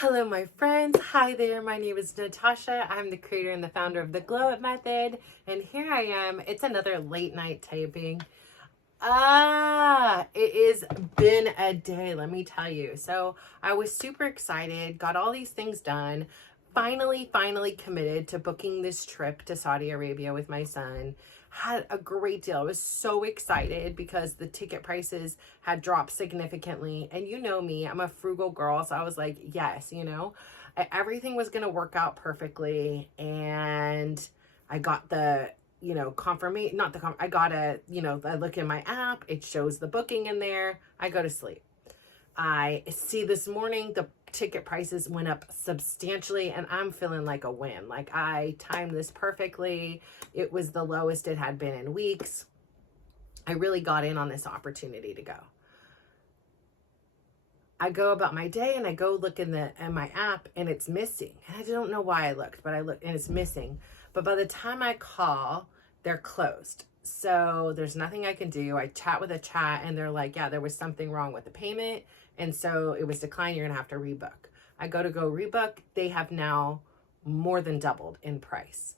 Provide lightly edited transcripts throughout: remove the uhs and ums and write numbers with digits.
Hello, my friends. Hi there. My name is Natasha. I'm the creator and the founder of the Glow Up Method. And here I am. It's another late night taping. It has been a day, let me tell you. So I was super excited, got all these things done, finally committed to booking this trip to Saudi Arabia with my son. Had a great deal. I was so excited because the ticket prices had dropped significantly. And you know me, I'm a frugal girl. So I was like, yes, everything was going to work out perfectly. And I got the confirmation, not the, I got I look in my app, it shows the booking in there. I go to sleep. I see this morning the ticket prices went up substantially and I'm feeling like a win. Like I timed this perfectly. It was the lowest it had been in weeks. I really got in on this opportunity to go. I go about my day and I go look in my app and it's missing. And I don't know why I looked, but I looked and it's missing. But by the time I call, they're closed. So there's nothing I can do. I chat with a chat and they're like, yeah, there was something wrong with the payment. And so it was declined. You're going to have to rebook. I go rebook. They have now more than doubled in price,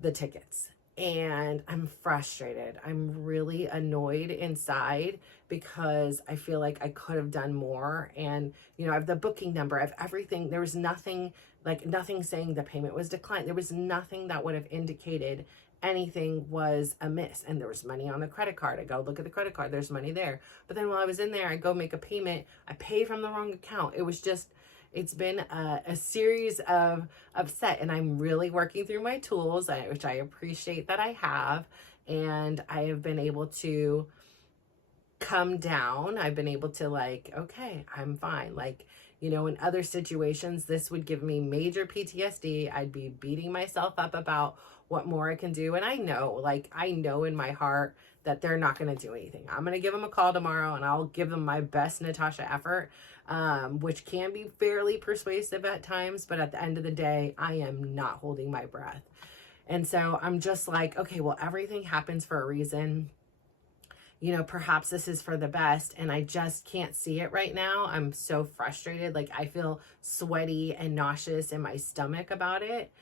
the tickets. And I'm frustrated. I'm really annoyed inside because I feel like I could have done more. And, I have the booking number, I have everything. There was nothing saying the payment was declined. There was nothing that would have indicated anything was amiss. And there was money on the credit card. I go look at the credit card, there's money there. But then while I was in there, I go make a payment. I pay from the wrong account. It's been a series of upset, and I'm really working through my tools, which I appreciate that I have, and I have been able to come down. I've been able to okay, I'm fine. In other situations, this would give me major PTSD. I'd be beating myself up about what more I can do. And I know in my heart that they're not going to do anything. I'm going to give them a call tomorrow and I'll give them my best Natasha effort, which can be fairly persuasive at times. But at the end of the day, I am not holding my breath. And so I'm just like, okay, well, everything happens for a reason. Perhaps this is for the best and I just can't see it right now. I'm so frustrated. Like I feel sweaty and nauseous in my stomach about it.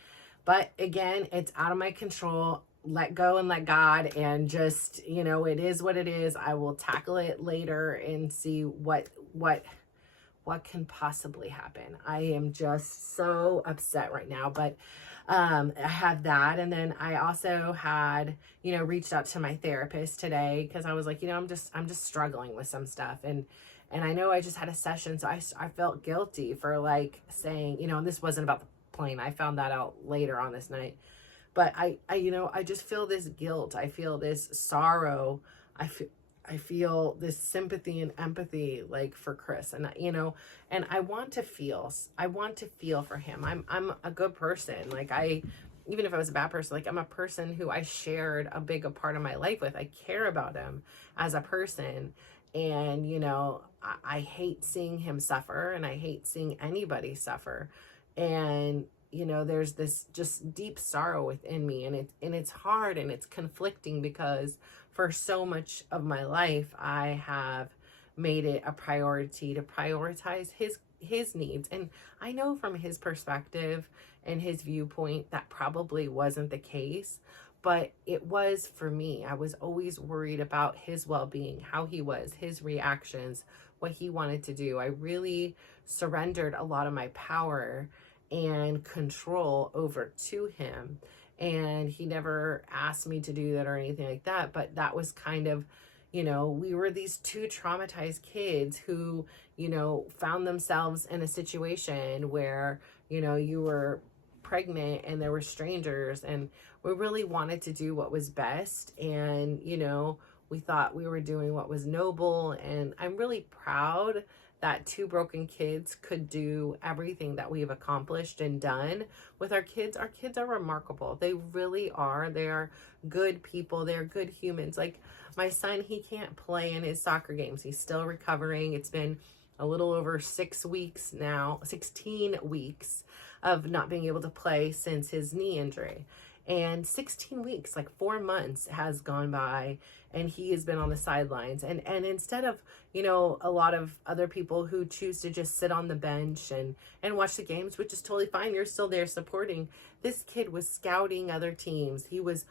But again, it's out of my control. Let go and let God, and just, it is what it is. I will tackle it later and see what can possibly happen. I am just so upset right now, but I have that. And then I also had, reached out to my therapist today because I was like, I'm just struggling with some stuff. And I know I just had a session, so I felt guilty for saying, and this wasn't about the plane. I found that out later on this night. But I just feel this guilt. I feel this sorrow. I feel this sympathy and empathy for Chris, and and I want to feel for him. I'm a good person. Even if I was a bad person, I'm a person who I shared a big part of my life with. I care about him as a person. And, I hate seeing him suffer, and I hate seeing anybody suffer. And, there's this just deep sorrow within me, and it's hard and it's conflicting because for so much of my life, I have made it a priority to prioritize his needs. And I know from his perspective and his viewpoint that probably wasn't the case, but it was for me. I was always worried about his well-being, how he was, his reactions, what he wanted to do. I really surrendered a lot of my power and control over to him. And he never asked me to do that or anything like that. But that was kind of, we were these two traumatized kids who, found themselves in a situation where, you were pregnant and there were strangers, and we really wanted to do what was best. And, we thought we were doing what was noble. And I'm really proud that two broken kids could do everything that we've accomplished and done with our kids. Our kids are remarkable. They really are. They are good people. They're good humans. Like my son, he can't play in his soccer games. He's still recovering. It's been a little over 6 weeks now, 16 weeks of not being able to play since his knee injury. And 16 weeks, like 4 months has gone by, and he has been on the sidelines. And instead of, a lot of other people who choose to just sit on the bench and watch the games, which is totally fine. You're still there supporting. This kid was scouting other teams. He was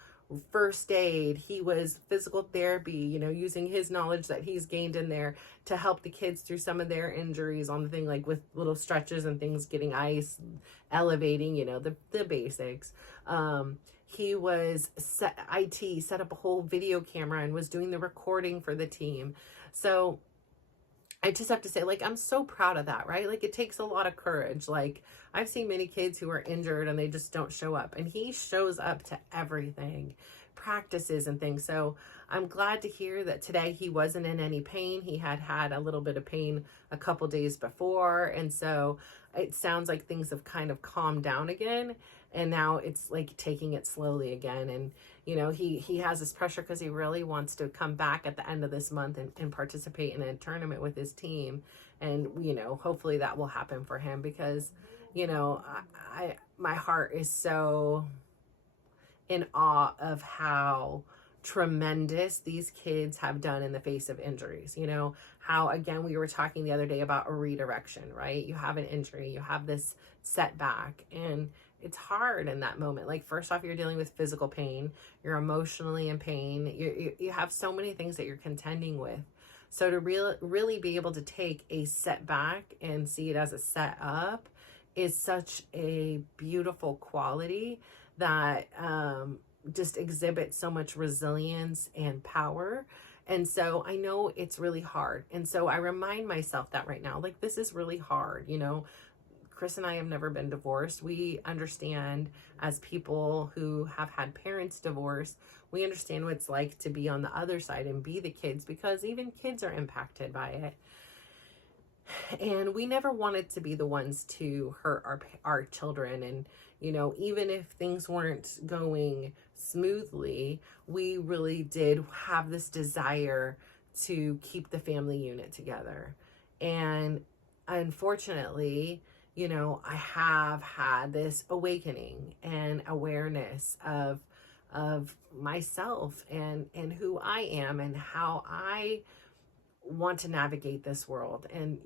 first aid. He was physical therapy, using his knowledge that he's gained in there to help the kids through some of their injuries on the thing, like with little stretches and things, getting ice, elevating, the basics. He was set up a whole video camera and was doing the recording for the team. So I just have to say, like, I'm so proud of that, right? Like, it takes a lot of courage. Like, I've seen many kids who are injured and they just don't show up, and he shows up to everything, practices and things. So I'm glad to hear that today he wasn't in any pain. He had a little bit of pain a couple days before, and so it sounds like things have kind of calmed down again, and now it's like taking it slowly again. And he has this pressure because he really wants to come back at the end of this month and participate in a tournament with his team. And hopefully that will happen for him, because my heart is so in awe of how tremendous these kids have done in the face of injuries. How, again, we were talking the other day about a redirection, right? You have an injury, you have this setback, and it's hard in that moment. Like, first off, you're dealing with physical pain, you're emotionally in pain, you have so many things that you're contending with. So to really be able to take a setback and see it as a set up is such a beautiful quality that just exhibits so much resilience and power. And so I know it's really hard. And so I remind myself that right now, like, this is really hard. Chris and I have never been divorced. We understand, as people who have had parents divorce, we understand what it's like to be on the other side and be the kids, because even kids are impacted by it. And we never wanted to be the ones to hurt our children. And, even if things weren't going smoothly, we really did have this desire to keep the family unit together. And unfortunately, I have had this awakening and awareness of myself and who I am and how I want to navigate this world. And,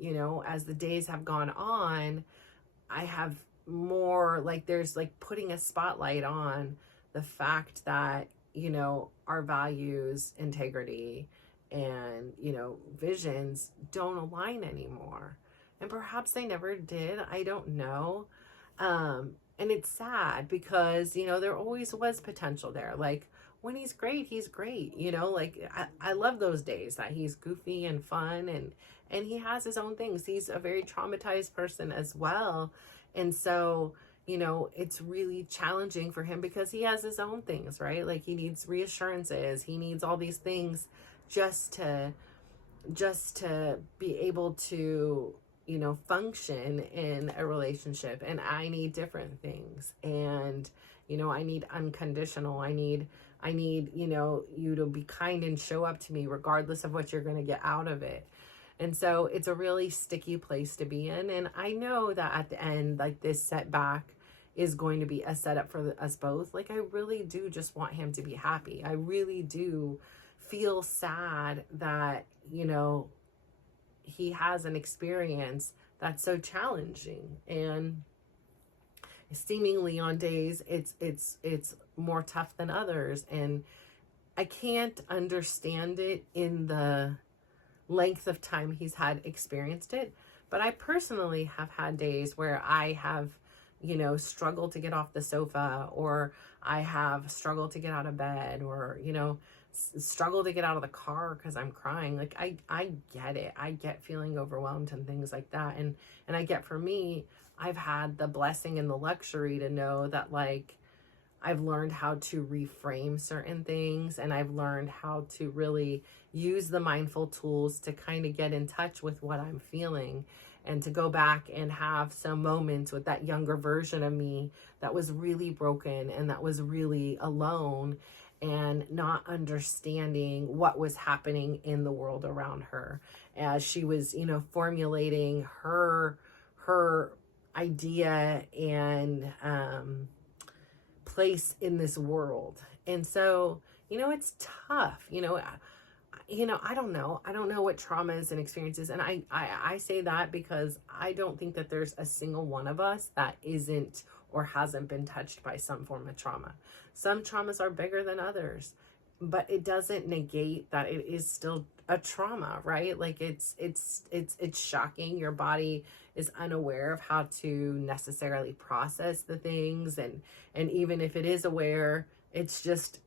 as the days have gone on, I have more, like, there's like putting a spotlight on the fact that, our values, integrity, and, visions don't align anymore. And perhaps they never did. I don't know. And it's sad because, there always was potential there. Like, when he's great, he's great. Like, I love those days that he's goofy and fun, and he has his own things. He's a very traumatized person as well. And so, it's really challenging for him because he has his own things, right? Like, he needs reassurances. He needs all these things just to be able to, function in a relationship. And I need different things. And, I need unconditional. I need, you to be kind and show up to me regardless of what you're going to get out of it. And so it's a really sticky place to be in. And I know that at the end, like, this setback is going to be a setup for us both. Like, I really do just want him to be happy. I really do feel sad that, he has an experience that's so challenging, and seemingly on days it's more tough than others. And I can't understand it in the length of time he's had experienced it, but I personally have had days where I have, struggled to get off the sofa, or I have struggled to get out of bed, or, struggle to get out of the car because I'm crying. Like, I get it. I get feeling overwhelmed and things like that. And I get, for me, I've had the blessing and the luxury to know that, like, I've learned how to reframe certain things, and I've learned how to really use the mindful tools to kind of get in touch with what I'm feeling, and to go back and have some moments with that younger version of me that was really broken and that was really alone and not understanding what was happening in the world around her as she was, formulating her idea and place in this world. And so, it's tough. I don't know. I don't know what traumas and experiences. And I say that because I don't think that there's a single one of us that isn't or hasn't been touched by some form of trauma. Some traumas are bigger than others, but it doesn't negate that it is still a trauma, right? Like it's shocking. Your body is unaware of how to necessarily process the things. And even if it is aware, it's just,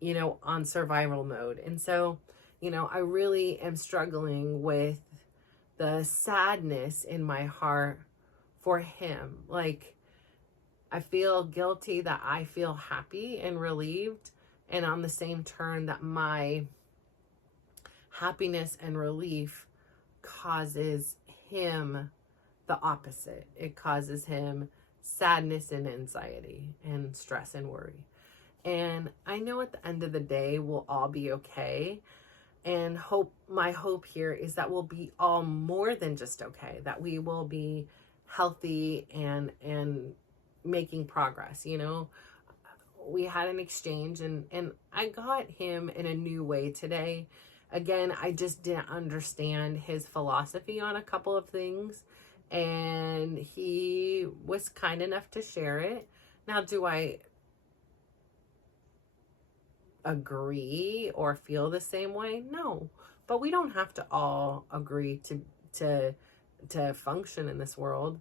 on survival mode. And so, I really am struggling with the sadness in my heart for him. Like, I feel guilty that I feel happy and relieved, and on the same turn that my happiness and relief causes him the opposite. It causes him sadness and anxiety and stress and worry. And I know at the end of the day, we'll all be okay. And my hope here is that we'll be all more than just okay, that we will be healthy and making progress. We had an exchange and I got him in a new way today. Again, I just didn't understand his philosophy on a couple of things, and he was kind enough to share it. Now, do I agree or feel the same way? No, but we don't have to all agree to function in this world.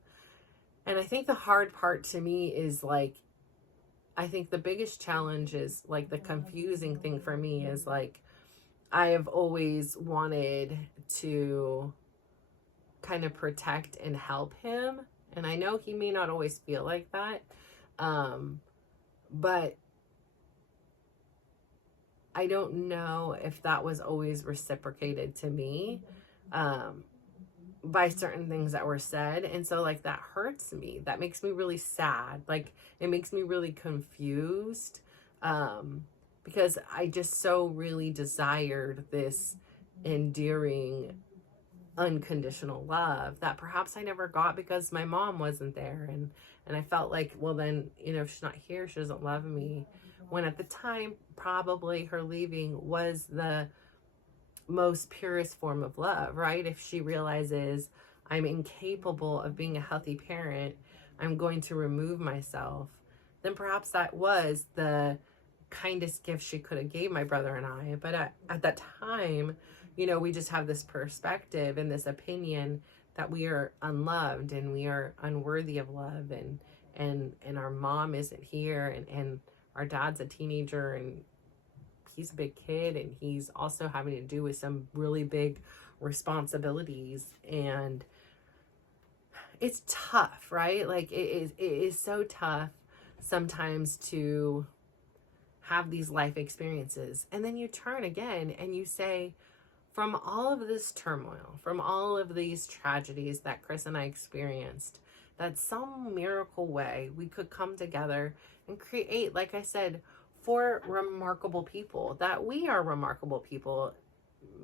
And I think the hard part to me is like, I think the biggest challenge is like the confusing thing for me is like, I have always wanted to kind of protect and help him. And I know he may not always feel like that. But I don't know if that was always reciprocated to me by certain things that were said. And so like that hurts me. That makes me really sad. Like it makes me really confused because I just so really desired this endearing, unconditional love that perhaps I never got because my mom wasn't there. And I felt like, well, then, if she's not here, she doesn't love me. When at the time, probably her leaving was the most purest form of love, right? If she realizes I'm incapable of being a healthy parent, I'm going to remove myself, then perhaps that was the kindest gift she could have gave my brother and I. But at that time, we just have this perspective and this opinion that we are unloved and we are unworthy of love, and our mom isn't here, and our dad's a teenager and he's a big kid and he's also having to do with some really big responsibilities. And it's tough, right? Like it is so tough sometimes to have these life experiences. And then you turn again and you say, from all of this turmoil, from all of these tragedies that Chris and I experienced, that some miracle way we could come together and create, like I said, 4 remarkable people, that we are remarkable people,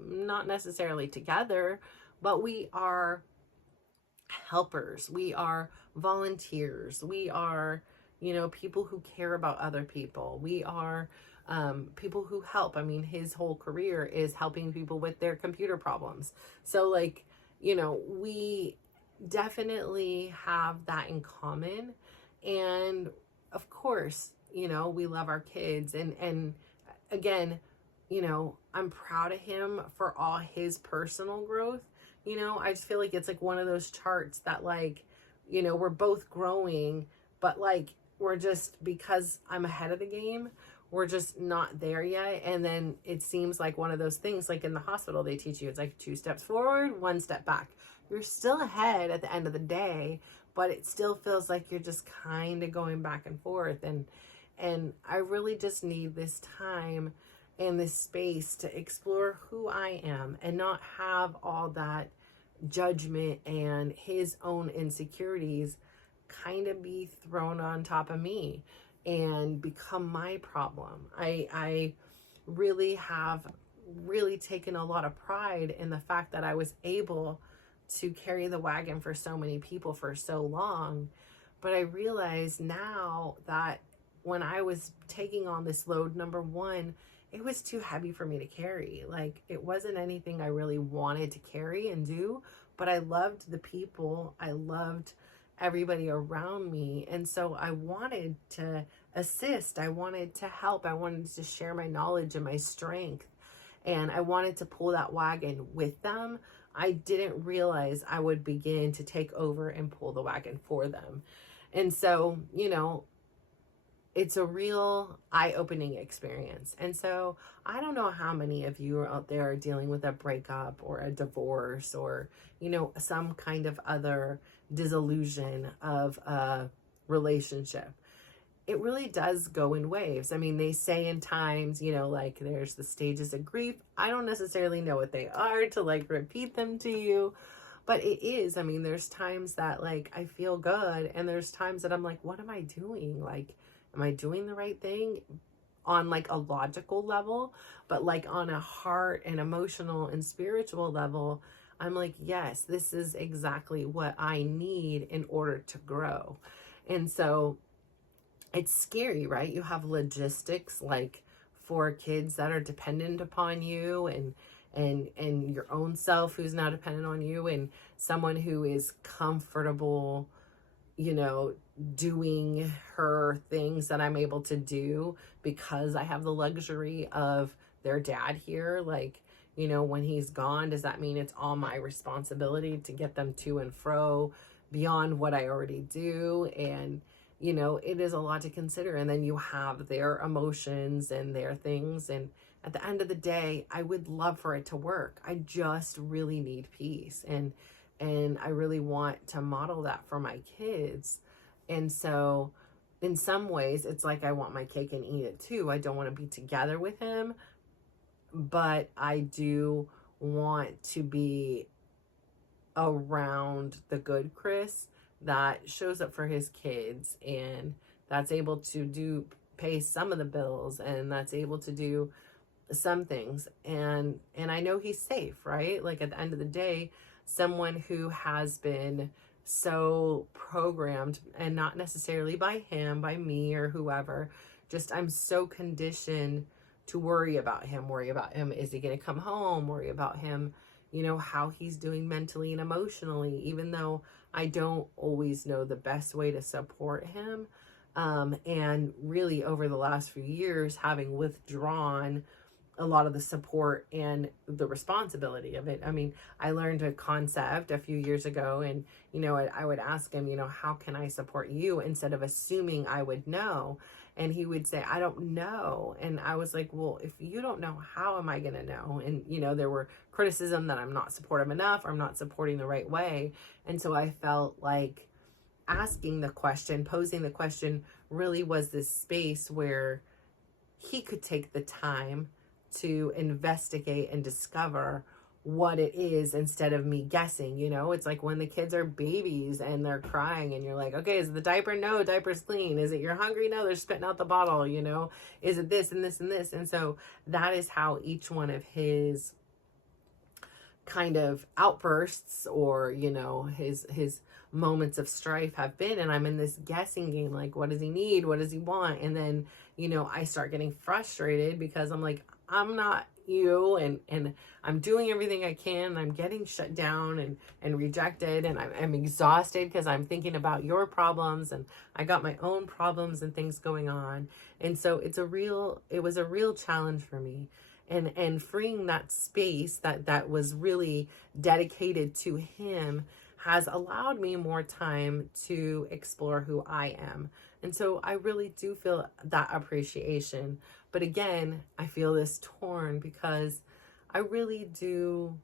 not necessarily together, but we are helpers. We are volunteers. We are, people who care about other people. We are people who help. I mean, his whole career is helping people with their computer problems. So like, we definitely have that in common. And of course, we love our kids. And again, I'm proud of him for all his personal growth. I just feel like it's like one of those charts that like, we're both growing, but like, we're just, because I'm ahead of the game, we're just not there yet. And then it seems like one of those things, like in the hospital, they teach you, it's like 2 steps forward, 1 step back. You're still ahead at the end of the day, but it still feels like you're just kind of going back and forth. And I really just need this time and this space to explore who I am and not have all that judgment and his own insecurities kind of be thrown on top of me and become my problem. I really have taken a lot of pride in the fact that I was able to carry the wagon for so many people for so long. But I realize now that when I was taking on this load, number one, it was too heavy for me to carry. Like, it wasn't anything I really wanted to carry and do, but I loved the people. I loved everybody around me. And so I wanted to assist. I wanted to help. I wanted to share my knowledge and my strength. And I wanted to pull that wagon with them. I didn't realize I would begin to take over and pull the wagon for them. And so, you know, it's a real eye-opening experience. And so I don't know how many of you are out there are dealing with a breakup or a divorce or, you know, some kind of other dissolution of a relationship. It really does go in waves. I mean, they say in times, you know, like there's the stages of grief. I don't necessarily know what they are to like repeat them to you, but it is. I mean, there's times that like I feel good, and there's times that I'm like, what am I doing? Like, am I doing the right thing on like a logical level? But like on a heart and emotional and spiritual level, I'm like, yes, this is exactly what I need in order to grow. And so it's scary, right? You have logistics like for kids that are dependent upon you, and your own self who's now dependent on you, and someone who is comfortable, you know, doing her things that I'm able to do because I have the luxury of their dad here. Like, you know, when he's gone, does that mean it's all my responsibility to get them to and fro beyond what I already do? And, you know, it is a lot to consider. And then you have their emotions and their things. And at the end of the day, I would love for it to work. I just really need peace. And I really want to model that for my kids. And so in some ways, it's like I want my cake and eat it too. I don't want to be together with him, but I do want to be around the good Chris that shows up for his kids, and that's able to pay some of the bills, and that's able to do some things. And I know he's safe, right? Like at the end of the day, someone who has been so programmed, and not necessarily by him, by me or whoever, just I'm so conditioned to worry about him. Is he going to come home? Worry about him, you know, how he's doing mentally and emotionally, even though I don't always know the best way to support him. And really over the last few years, having withdrawn a lot of the support and the responsibility of it. I mean, I learned a concept a few years ago, and, you know, I would ask him, you know, how can I support you, instead of assuming I would know. And he would say, I don't know. And I was like, well, if you don't know, how am I going to know? And, you know, there were criticism that I'm not supportive enough, or I'm not supporting the right way. And so I felt like asking the question, posing the question, really was this space where he could take the time to investigate and discover what it is, instead of me guessing. You know, it's like when the kids are babies and they're crying, and you're like, okay, is it the diaper? No, diaper's clean. Is it you're hungry? No, they're spitting out the bottle. You know, is it this and this and this? And so that is how each one of his kind of outbursts, or, you know, his moments of strife have been. And I'm in this guessing game, like, what does he need? What does he want? And then, you know, I start getting frustrated because I'm like, I'm not you, and I'm doing everything I can. I'm getting shut down and rejected, and I'm exhausted because I'm thinking about your problems, and I got my own problems and things going on. And so it was a real challenge for me. And freeing that space that was really dedicated to him has allowed me more time to explore who I am. And so I really do feel that appreciation. But again, I feel this torn because I really do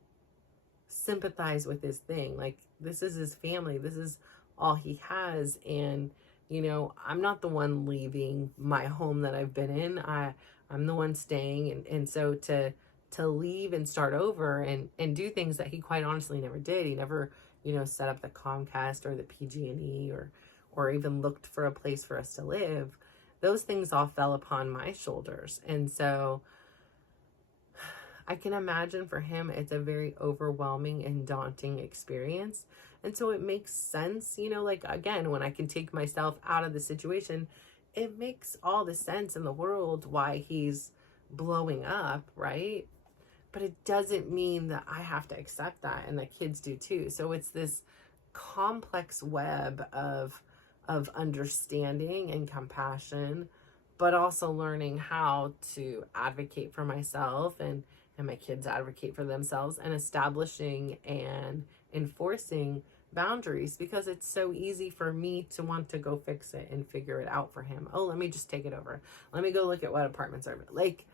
sympathize with his thing. Like, this is his family. This is all he has. And, you know, I'm not the one leaving my home that I've been in. I'm the one staying. And so to leave and start over and do things that he quite honestly never did. He never, you know, set up the Comcast or the PG&E or even looked for a place for us to live. Those things all fell upon my shoulders. And so I can imagine for him, it's a very overwhelming and daunting experience. And so it makes sense, you know, like, again, when I can take myself out of the situation, it makes all the sense in the world why he's blowing up, right? But it doesn't mean that I have to accept that, and the kids do too. So it's this complex web of understanding and compassion, but also learning how to advocate for myself, and my kids advocate for themselves, and establishing and enforcing boundaries, because it's so easy for me to want to go fix it and figure it out for him. Oh, let me just take it over. Let me go look at what apartments are like.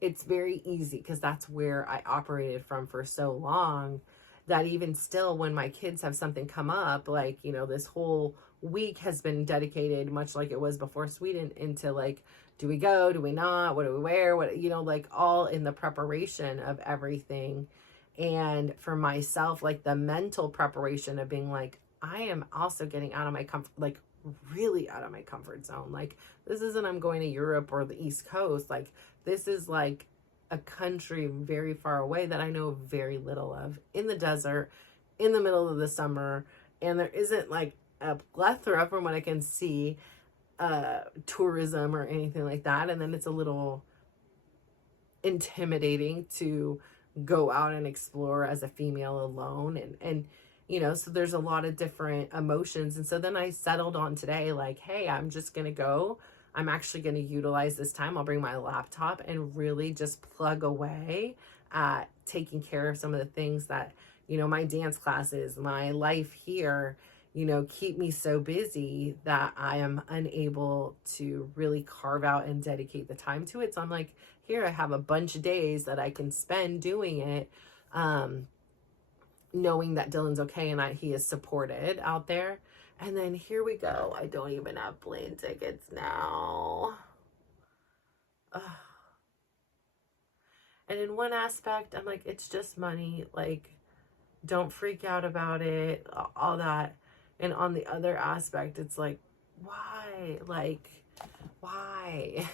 It's very easy because that's where I operated from for so long, that even still, when my kids have something come up, like, this whole week has been dedicated, much like it was before Sweden, into like, do we go, do we not, what do we wear, what, like all in the preparation of everything. And for myself, like the mental preparation of being like, I am also getting out of my comfort, like really out of my comfort zone. Like, this isn't, I'm going to Europe or the East Coast. Like, this is like a country very far away that I know very little of, in the desert, in the middle of the summer. And there isn't like a plethora, from what I can see, tourism or anything like that. And then it's a little intimidating to go out and explore as a female alone, and so there's a lot of different emotions. And so then I settled on today, like, hey, I'm just gonna go. I'm actually going to utilize this time. I'll bring my laptop and really just plug away at taking care of some of the things that, my dance classes, my life here, keep me so busy that I am unable to really carve out and dedicate the time to it. So I'm like, here, I have a bunch of days that I can spend doing it, knowing that Dylan's okay and he is supported out there. And then here we go. I don't even have plane tickets now. Ugh. And in one aspect, I'm like, it's just money. Like, don't freak out about it, all that. And on the other aspect, it's like, why? Like, why?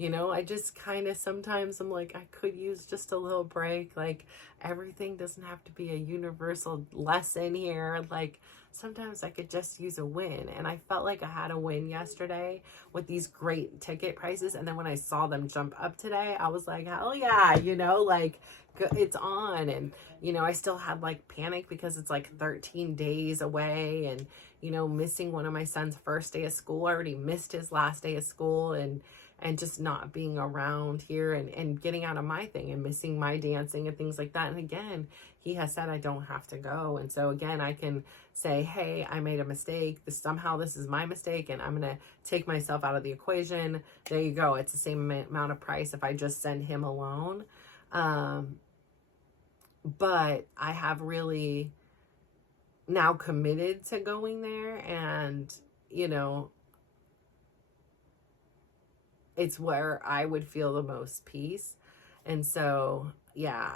I just kind of, sometimes I'm like, I could use just a little break. Like, everything doesn't have to be a universal lesson here. Like, sometimes I could just use a win. And I felt like I had a win yesterday with these great ticket prices. And then when I saw them jump up today, I was like, hell yeah, like, it's on. And, I still had like panic because it's like 13 days away, and, missing one of my son's first day of school. I already missed his last day of school, and just not being around here, and getting out of my thing and missing my dancing and things like that. And again, he has said I don't have to go. And so again, I can say, hey, I made a mistake. Somehow this is my mistake, and I'm going to take myself out of the equation. There you go. It's the same amount of price if I just send him alone. But I have really now committed to going there, and, it's where I would feel the most peace. And so, yeah,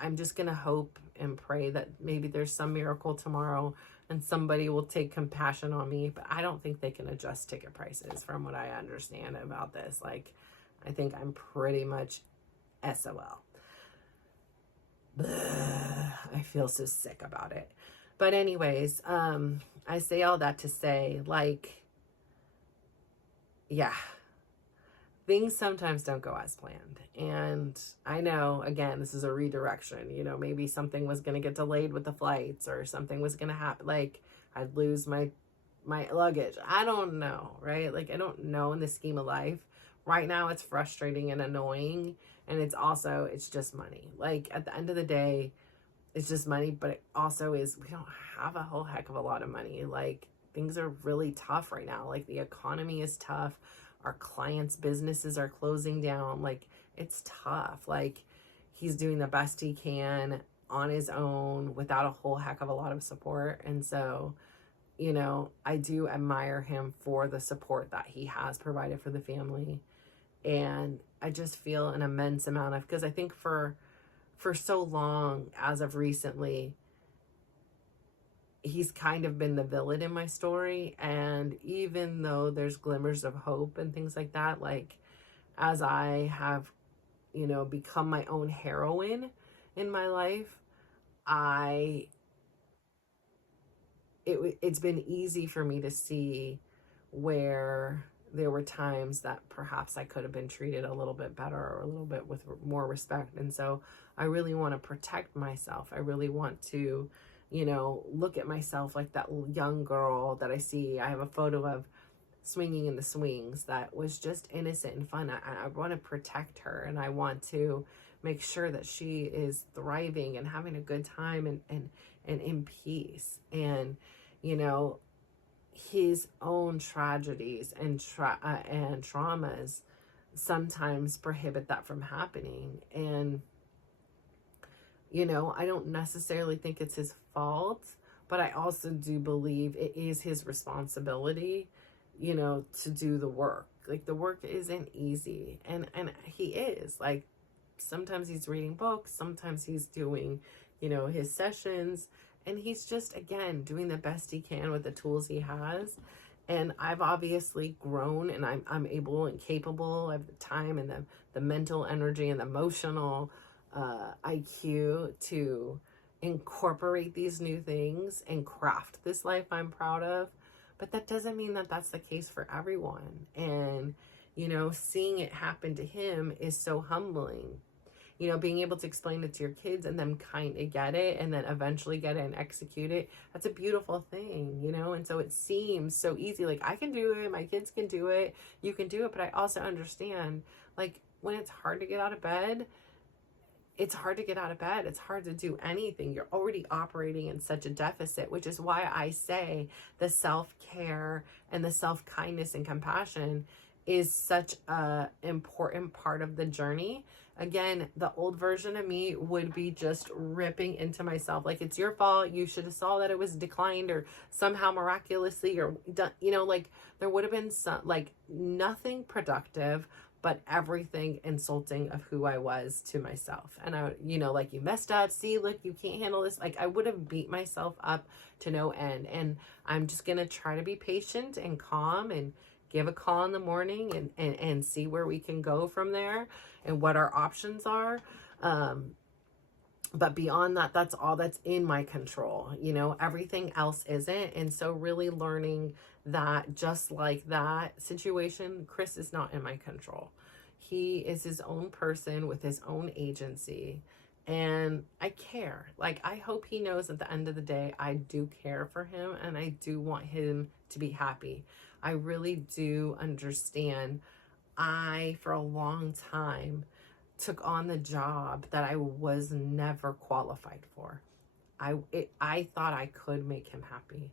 I'm just going to hope and pray that maybe there's some miracle tomorrow and somebody will take compassion on me. But I don't think they can adjust ticket prices, from what I understand about this. Like, I think I'm pretty much SOL. I feel so sick about it. But anyways, I say all that to say, like, yeah, things sometimes don't go as planned. And I know, again, this is a redirection. Maybe something was going to get delayed with the flights, or something was going to happen. Like, I'd lose my luggage. I don't know, right? Like, I don't know in the scheme of life. Right now, it's frustrating and annoying. And it's just money. Like, at the end of the day, it's just money. But it also is, we don't have a whole heck of a lot of money. Like, things are really tough right now. Like, the economy is tough. Our clients' businesses are closing down. Like, it's tough. Like, he's doing the best he can on his own without a whole heck of a lot of support. And so, I do admire him for the support that he has provided for the family. And I just feel an immense amount of, because I think for so long, as of recently, he's kind of been the villain in my story. And even though there's glimmers of hope and things like that, like, as I have, become my own heroine in my life, it's been easy for me to see where there were times that perhaps I could have been treated a little bit better or a little bit with more respect. And so I really want to protect myself. I really want to, you know, look at myself like that young girl that I see. I have a photo of swinging in the swings that was just innocent and fun. I want to protect her, and I want to make sure that she is thriving and having a good time and in peace. And, you know, his own tragedies and traumas sometimes prohibit that from happening. And, you know, I don't necessarily think it's his fault, but I also do believe it is his responsibility, you know, to do the work. Like, the work isn't easy. And he is. Like, sometimes he's reading books, sometimes he's doing, you know, his sessions, and he's just, again, doing the best he can with the tools he has. And I've obviously grown, and I'm able and capable of the time and the mental energy and the emotional IQ to incorporate these new things and craft this life I'm proud of. But that doesn't mean that that's the case for everyone. And, you know, seeing it happen to him is so humbling. You know, being able to explain it to your kids and them kind of get it and then eventually get it and execute it, that's a beautiful thing, you know? And so it seems so easy. Like, I can do it, my kids can do it, you can do it. But I also understand, like, when it's hard to get out of bed, it's hard to get out of bed. It's hard to do anything. You're already operating in such a deficit, which is why I say the self-care and the self-kindness and compassion is such a important part of the journey. Again, the old version of me would be just ripping into myself. Like, it's your fault. You should have saw that it was declined or somehow miraculously or done, you know, like there would have been some, like, nothing productive, but everything insulting of who I was to myself. And I, you know, like, you messed up. See, look, you can't handle this. Like, I would have beat myself up to no end. And I'm just going to try to be patient and calm and give a call in the morning and see where we can go from there and what our options are. But beyond that, that's all that's in my control. You know, everything else isn't. And so really learning that just like that situation, Chris is not in my control. He is his own person with his own agency. And I care. Like, I hope he knows at the end of the day, I do care for him and I do want him to be happy. I really do understand. I, for a long time, took on the job that I was never qualified for. I thought I could make him happy.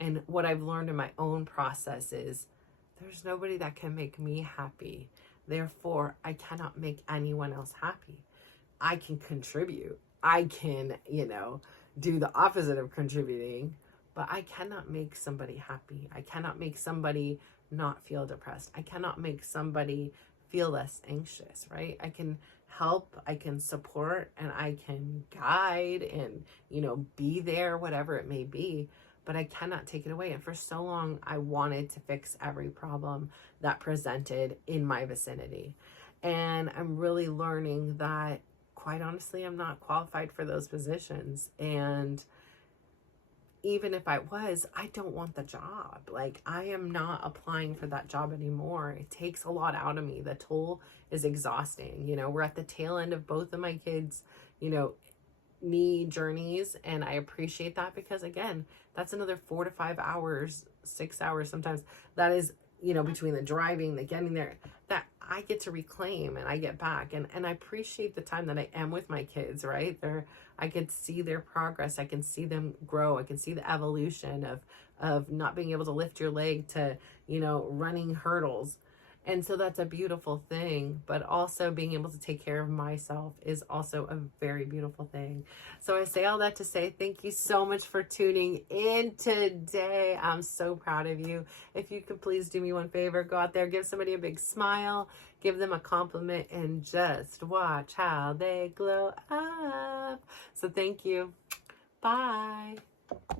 And what I've learned in my own process is there's nobody that can make me happy. Therefore, I cannot make anyone else happy. I can contribute. I can, you know, do the opposite of contributing, but I cannot make somebody happy. I cannot make somebody not feel depressed. I cannot make somebody feel less anxious, right? I can help, I can support, and I can guide and, you know, be there, whatever it may be, but I cannot take it away. And for so long, I wanted to fix every problem that presented in my vicinity. And I'm really learning that, quite honestly, I'm not qualified for those positions. And even if I was, I don't want the job. Like, I am not applying for that job anymore. It takes a lot out of me. The toll is exhausting. You know, we're at the tail end of both of my kids, you know, knee journeys. And I appreciate that because, again, that's another 4 to 5 hours, 6 hours sometimes. That is, you know, between the driving, the getting there, that I get to reclaim and I get back. And I appreciate the time that I am with my kids, right? I could see their progress. I can see them grow. I can see the evolution of not being able to lift your leg to, you know, running hurdles. And so that's a beautiful thing, but also being able to take care of myself is also a very beautiful thing. So I say all that to say thank you so much for tuning in today. I'm so proud of you. If you could please do me one favor, go out there, give somebody a big smile, give them a compliment, and just watch how they glow up. So thank you. Bye.